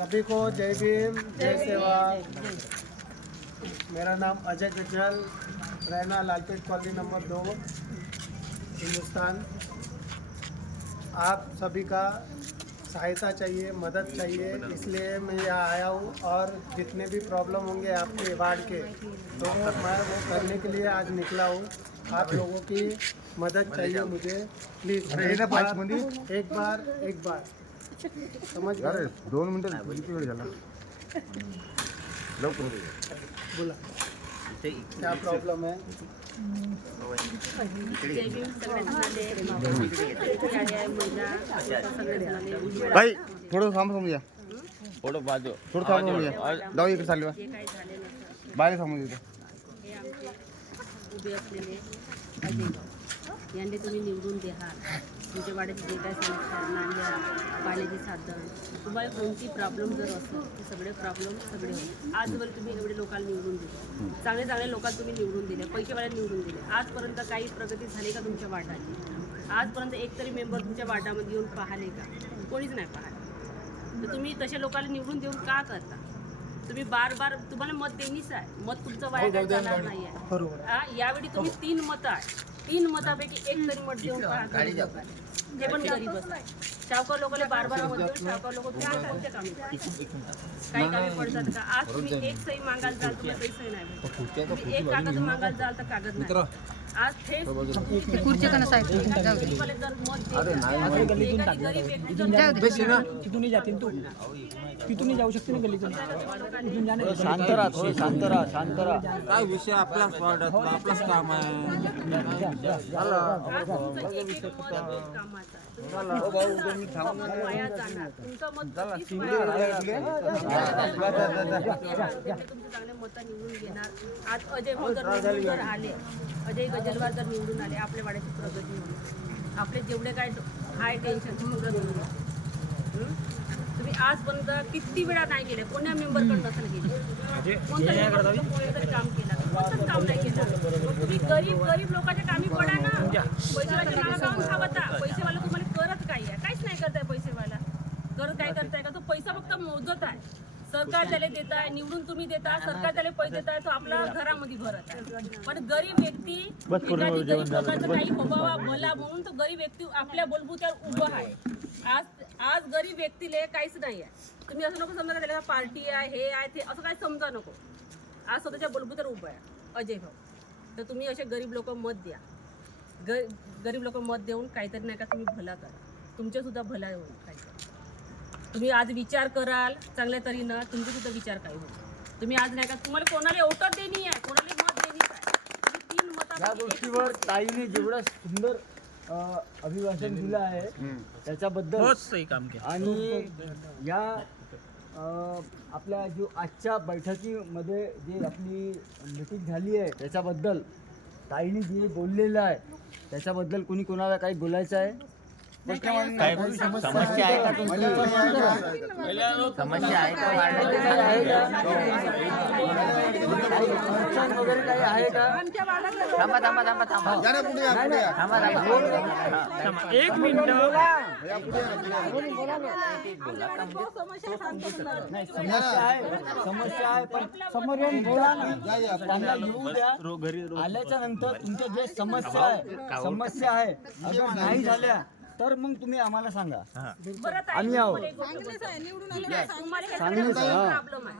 सभी को जय भीम, जय सेवा। मेरा नाम अजय गजल, रहना लालपेट कॉलोनी नंबर 2, हिंदुस्तान। आप सभी का सहायता चाहिए, मदद चाहिए, इसलिए मैं यहाँ आया हूँ। और जितने भी प्रॉब्लम होंगे आपके वार्ड के, तो मैं वो करने के लिए आज निकला हूँ। आप लोगों की मदद चाहिए मुझे, प्लीज़। एक बार समझ गए? 2 मिनिटं किती वेळ झाला लवकर बोला क्या प्रॉब्लम है? भाई थोडं थांब थांबूया थोडं बाजू थोडं थांब थांबूया जाऊ इकडे चालू बाहेर थांबू तिथे उभे असलेले यांनी तुम्ही निवडून द्या. तुमच्या वाड्याची जे काय समस्या, नाल्या, पाण्याची साधन, तुम्हाला कोणती प्रॉब्लेम जर असेल ते सगळे प्रॉब्लेम सगळे होईल. आजवर तुम्ही एवढे लोकांना निवडून दिले, चांगले चांगले लोकांना तुम्ही निवडून दिले, पैसेवाल्या निवडून दिले. आजपर्यंत काही प्रगती झाली का तुमच्या वार्डाची? आजपर्यंत एकतरी मेंबर तुमच्या वार्डामध्ये येऊन पाहिले का? कोणीच नाही पाहिले. तर तुम्ही तशा लोकांना निवडून देऊन का करता? तुम्ही बार बार तुम्हाला मत देणीच आहे, मत तुमचं वाया जाणार नाही आहे. यावेळी तुम्ही 3 मतं आहे, 3 मतापैकी एक तरी मत देऊन पहा. ते पण गरीबच आहे. शावकर लोकांना बार बार मत देऊन शावकर लोक तुम्ही कोणत्या कामी काही कामी पडतात का? आज तुम्ही एक सही मागायला जाल तुम्हाला काही सही नाही भेटत. तुम्ही एक कागद मागायला जाल तर कागद नाही. आज थेट तिथून जाऊ शकते ना गल्लीतून. शांत राहा काय विषय आपलाच वार्डात आपलाच काम आहे. आज अजय भाऊ जर आले, अजय गजलवार जर निवडून आले, आपल्या वाड्याची प्रगती होईल. आपले जेवढे काय हाय टेन्शन सगळं निवडून. तुम्ही आजपर्यंत किती वेळा नाही केले, कोण्या मेंबरकडे नसेल गेले, कोणतरी काम केलं, कोणतंच काम नाही केलं. तुम्ही गरीब लोकांच्या कामी पडा ना. पैसेवाला नाव गाऊन खावता. पैसेवाला तुम्हाला करत काय आहे? काहीच नाही करताय पैसेवाला. करत काय करताय का? तो पैसा फक्त मोजत आहे. सरकार त्याला देत आहे, निवडून तुम्ही देता, सरकार त्याला पैसे देत आहे, तो आपला घरामध्ये भरत आहे. पण गरीब व्यक्ती गरीब लोकांचं काही होबावा भला म्हणून तो गरीब व्यक्ती आपल्या बलबुत्यावर उभा आहे. आज गरीब व्यक्तीला काहीच नाही आहे. तुम्ही असं नको समजा त्याला पार्टी आहे, हे आहे, ते असं काही समजा नको. आज स्वतःच्या बलबुत्यावर उभा आहे अजय भाऊ. तर तुम्ही असे गरीब लोक मत द्या. गरीब लोक मत देऊन काहीतरी नाही का तुम्ही भला करा. तुमचे सुद्धा भला होईल. काहीतरी तुम्ही आज विचार कराल चांगल्या तरीनं, तुमचे सुद्धा विचार काही होईल. तुम्ही आज नाही का तुम्हाला कोणाला ओटच देणी आहे, कोणाला मत देणीच आहे. तुम्ही 3 मतांपैकी या गोष्टीवर ताईने जेवढं सुंदर अभिभाषण दिलं आहे त्याच्याबद्दल काम केलं. आणि या आपल्या जो आजच्या बैठकीमध्ये जे आपली मीटिंग झाली आहे त्याच्याबद्दल ताईने जे बोललेलं आहे त्याच्याबद्दल कोणी कोणाला काही बोलायचं आहे? समस्या आहे का तुमची? समस्या आहे का? वगैरे काही आहे का? थांबा 1 मिनिट. समस्या आहे पण समोर येऊन बोला ना. त्यांना येऊ द्या. आल्याच्या नंतर तुमच्या जे समस्या आहे अगर नाही झाल्या तर मग तुम्ही आम्हाला सांगा. आम्ही आहोत. निवडून आले, तुम्हाला प्रॉब्लेम आहे.